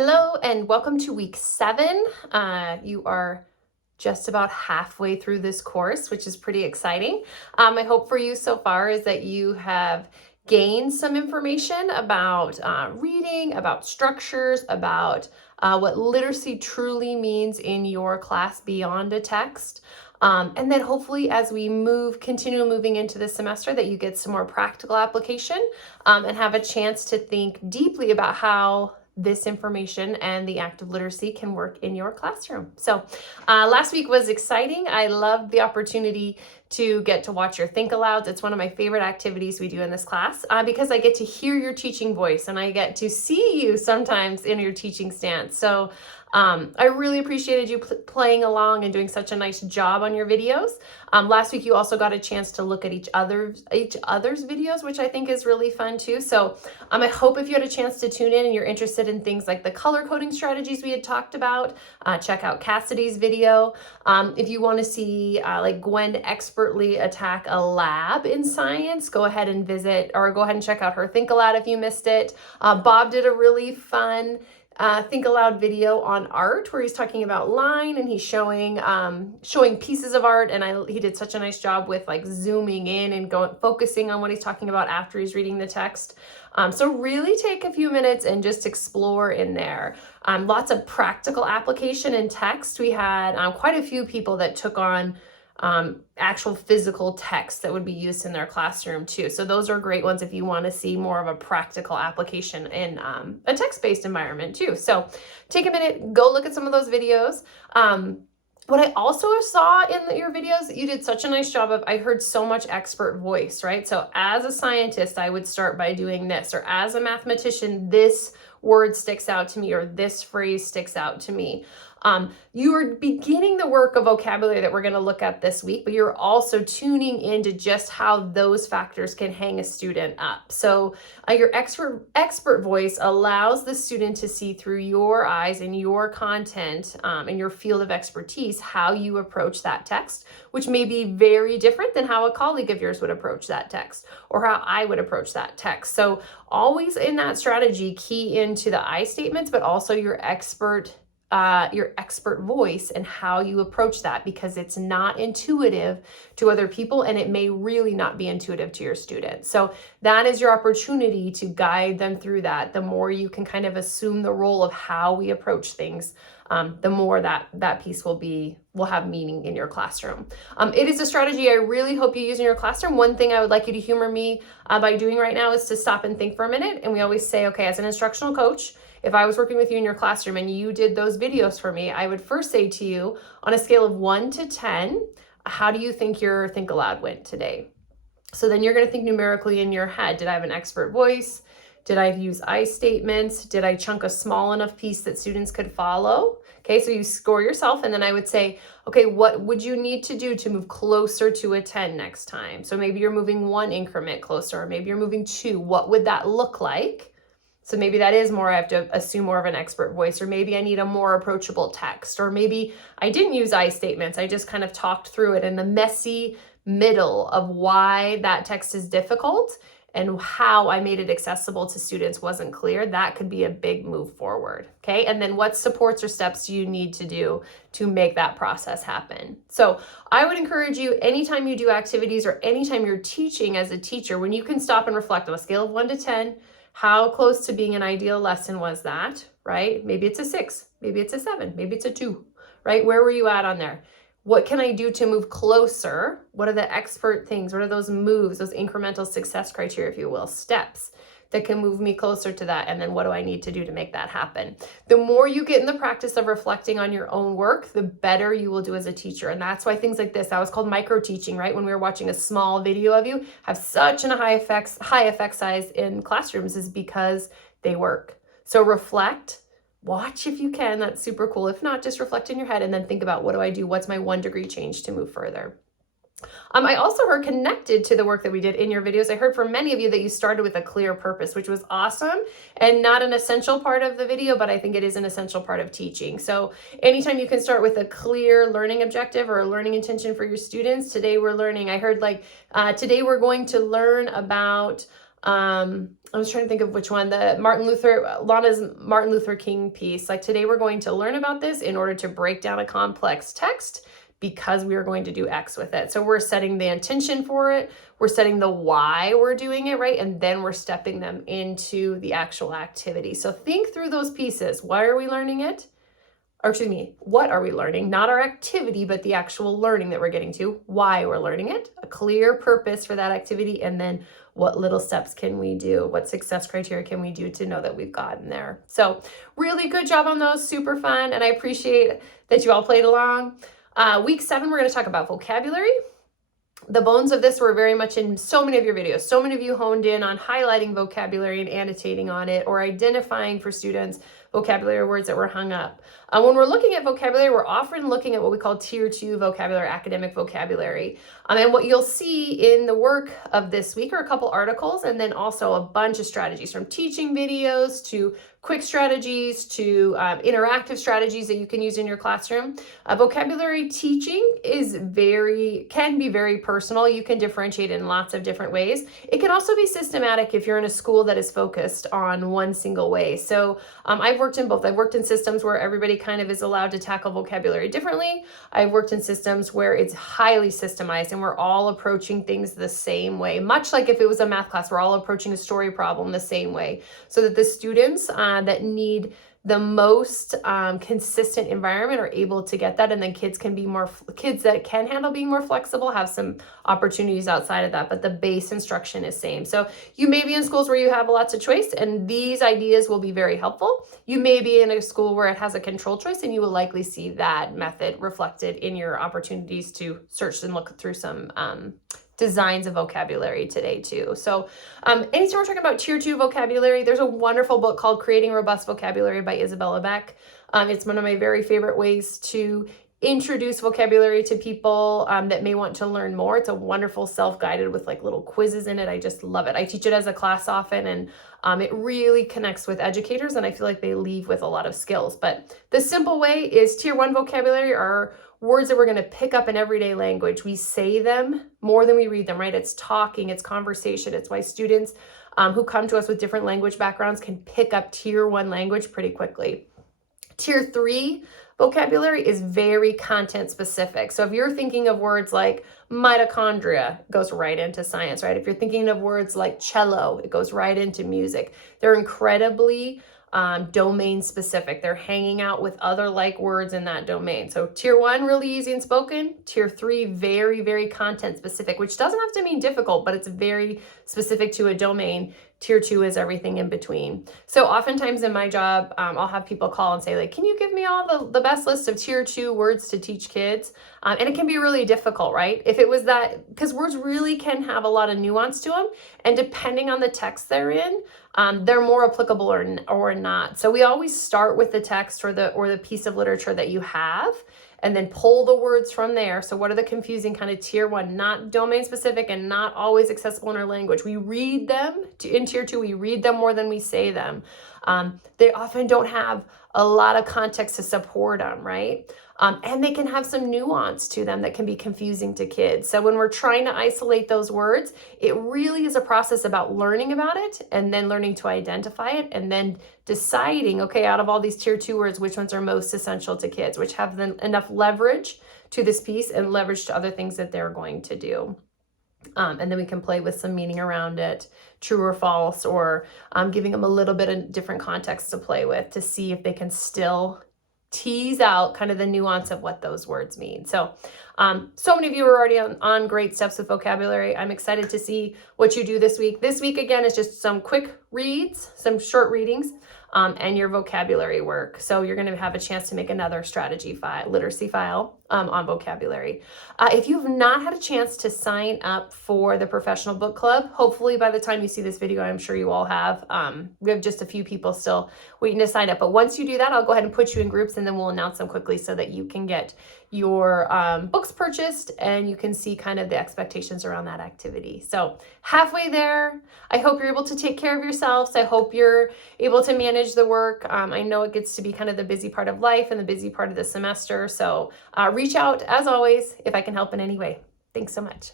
Hello and welcome to week 7. You are just about halfway through this course, which is pretty exciting. My hope for you so far is that you have gained some information about reading, about structures, about what literacy truly means in your class beyond a text. And then hopefully as we continue moving into the semester, that you get some more practical application and have a chance to think deeply about how this information and the active literacy can work in your classroom. So last week was exciting. I loved the opportunity to get to watch your Think Alouds. It's one of my favorite activities we do in this class because I get to hear your teaching voice and I get to see you sometimes in your teaching stance. So I really appreciated you playing along and doing such a nice job on your videos. Last week you also got a chance to look at each other's videos, which I think is really fun too. So I hope if you had a chance to tune in and you're interested in things like the color coding strategies we had talked about, check out Cassidy's video. If you want to see like Gwen expertly attack a lab in science, go ahead and check out her Think Aloud if you missed it. Bob did a really fun Think Aloud video on art where he's talking about line and he's showing pieces of art, and he did such a nice job with like zooming in and focusing on what he's talking about after he's reading the text. So really take a few minutes and just explore in there. Lots of practical application in text. We had quite a few people that took on actual physical text that would be used in their classroom too. So those are great ones if you want to see more of a practical application in a text-based environment too. So take a minute, go look at some of those videos. What I also saw in your videos, you did such a nice job of, I heard so much expert voice, right? So as a scientist, I would start by doing this, or as a mathematician, this word sticks out to me, or this phrase sticks out to me. You are beginning the work of vocabulary that we're going to look at this week, but you're also tuning into just how those factors can hang a student up. So your expert voice allows the student to see through your eyes and your content and your field of expertise how you approach that text, which may be very different than how a colleague of yours would approach that text or how I would approach that text. So always in that strategy, key into the I statements, but also your expert voice and how you approach that, because it's not intuitive to other people and it may really not be intuitive to your students. So that is your opportunity to guide them through that. The more you can kind of assume the role of how we approach things, the more that piece will have meaning in your classroom. It is a strategy I really hope you use in your classroom. One thing I would like you to humor me by doing right now is to stop and think for a minute. And we always say, okay, as an instructional coach, if I was working with you in your classroom and you did those videos for me, I would first say to you, on a scale of 1 to 10, how do you think your Think Aloud went today? So then you're going to think numerically in your head. Did I have an expert voice? Did I use I statements? Did I chunk a small enough piece that students could follow? Okay, so you score yourself, and then I would say, okay, what would you need to do to move closer to a 10 next time? So maybe you're moving 1 increment closer, or maybe you're moving 2. What would that look like? So maybe that is more, I have to assume more of an expert voice, or maybe I need a more approachable text, or maybe I didn't use I statements. I just kind of talked through it in the messy middle of why that text is difficult and how I made it accessible to students wasn't clear. That could be a big move forward. Okay. And then what supports or steps do you need to do to make that process happen? So I would encourage you, anytime you do activities or anytime you're teaching as a teacher, when you can stop and reflect on a scale of 1 to 10, how close to being an ideal lesson was that, right? Maybe it's a 6, maybe it's a 7, maybe it's a 2, right? Where were you at on there? What can I do to move closer? What are the expert things? What are those moves, those incremental success criteria, if you will, steps that can move me closer to that? And then what do I need to do to make that happen? The more you get in the practice of reflecting on your own work, the better you will do as a teacher. And that's why things like this, that was called micro teaching, right? When we were watching a small video of you, have such a high effect size in classrooms, is because they work. So reflect, watch if you can, that's super cool. If not, just reflect in your head and then think about, what do I do? What's my 1 degree change to move further? I also heard, connected to the work that we did in your videos, I heard from many of you that you started with a clear purpose, which was awesome and not an essential part of the video, but I think it is an essential part of teaching. So anytime you can start with a clear learning objective or a learning intention for your students. Today we're learning, I heard today we're going to learn about I was trying to think of which one, Lana's Martin Luther King piece. Like today we're going to learn about this in order to break down a complex text because we are going to do X with it. So we're setting the intention for it. We're setting the why we're doing it, right? And then we're stepping them into the actual activity. So think through those pieces. Why are we learning it? Or excuse me, what are we learning? Not our activity, but the actual learning that we're getting to, why we're learning it, a clear purpose for that activity, and then what little steps can we do? What success criteria can we do to know that we've gotten there? So really good job on those, super fun, and I appreciate that you all played along. Week 7, we're gonna talk about vocabulary. The bones of this were very much in so many of your videos. So many of you honed in on highlighting vocabulary and annotating on it, or identifying for students vocabulary words that were hung up. When we're looking at vocabulary, we're often looking at what we call Tier 2 vocabulary, academic vocabulary. And what you'll see in the work of this week are a couple articles, and then also a bunch of strategies, from teaching videos to quick strategies to interactive strategies that you can use in your classroom. Vocabulary teaching can be very personal. You can differentiate in lots of different ways. It can also be systematic if you're in a school that is focused on one single way. So I've worked in both. I've worked in systems where everybody kind of is allowed to tackle vocabulary differently. I've worked in systems where it's highly systemized and we're all approaching things the same way, much like if it was a math class, we're all approaching a story problem the same way, so that the students that need the most consistent environment are able to get that, and then kids that can handle being more flexible have some opportunities outside of that, but the base instruction is same. So you may be in schools where you have lots of choice, and these ideas will be very helpful. You may be in a school where it has a controlled choice, and you will likely see that method reflected in your opportunities to search and look through some designs of vocabulary today too. So anytime we're talking about Tier 2 vocabulary, there's a wonderful book called Creating Robust Vocabulary by Isabella Beck. It's one of my very favorite ways to introduce vocabulary to people that may want to learn more. It's a wonderful self-guided with like little quizzes in it. I just love it. I teach it as a class often, and it really connects with educators, and I feel like they leave with a lot of skills. But the simple way is Tier 1 vocabulary are words that we're going to pick up in everyday language. We say them more than we read them, right? It's talking, it's conversation. It's why students who come to us with different language backgrounds can pick up Tier 1 language pretty quickly. Tier 3 vocabulary is very content specific. So if you're thinking of words like mitochondria, it goes right into science, right? If you're thinking of words like cello, it goes right into music. They're incredibly domain specific. They're hanging out with other like words in that domain. So Tier 1, really easy and spoken. Tier 3, very, very content specific, which doesn't have to mean difficult, but it's very specific to a domain. Tier 2 is everything in between. So oftentimes in my job, I'll have people call and say, like, can you give me all the best list of Tier 2 words to teach kids? And it can be really difficult, right? If it was that, because words really can have a lot of nuance to them. And depending on the text they're in, they're more applicable or not. So we always start with the text or the piece of literature that you have, and then pull the words from there. So what are the confusing kind of Tier 1, not domain specific and not always accessible in our language? We read them in Tier 2, we read them more than we say them. They often don't have a lot of context to support them, right? And they can have some nuance to them that can be confusing to kids. So when we're trying to isolate those words, it really is a process about learning about it and then learning to identify it and then deciding, okay, out of all these Tier 2 words, which ones are most essential to kids, which have enough leverage to this piece and leverage to other things that they're going to do. And then we can play with some meaning around it, true or false, or giving them a little bit of different context to play with to see if they can still tease out kind of the nuance of what those words mean. So many of you are already on great steps with vocabulary. I'm excited to see what you do this week. This week, again, is just some quick reads, some short readings, and your vocabulary work. So you're going to have a chance to make another literacy file on vocabulary. If you've not had a chance to sign up for the Professional Book Club, hopefully by the time you see this video, I'm sure you all have. We have just a few people still waiting to sign up. But once you do that, I'll go ahead and put you in groups, and then we'll announce them quickly so that you can get your books purchased and you can see kind of the expectations around that activity. So halfway there. I hope you're able to take care of yourselves. I hope you're able to manage the work. I know it gets to be kind of the busy part of life and the busy part of the semester. So reach out, as always, if I can help in any way. Thanks so much.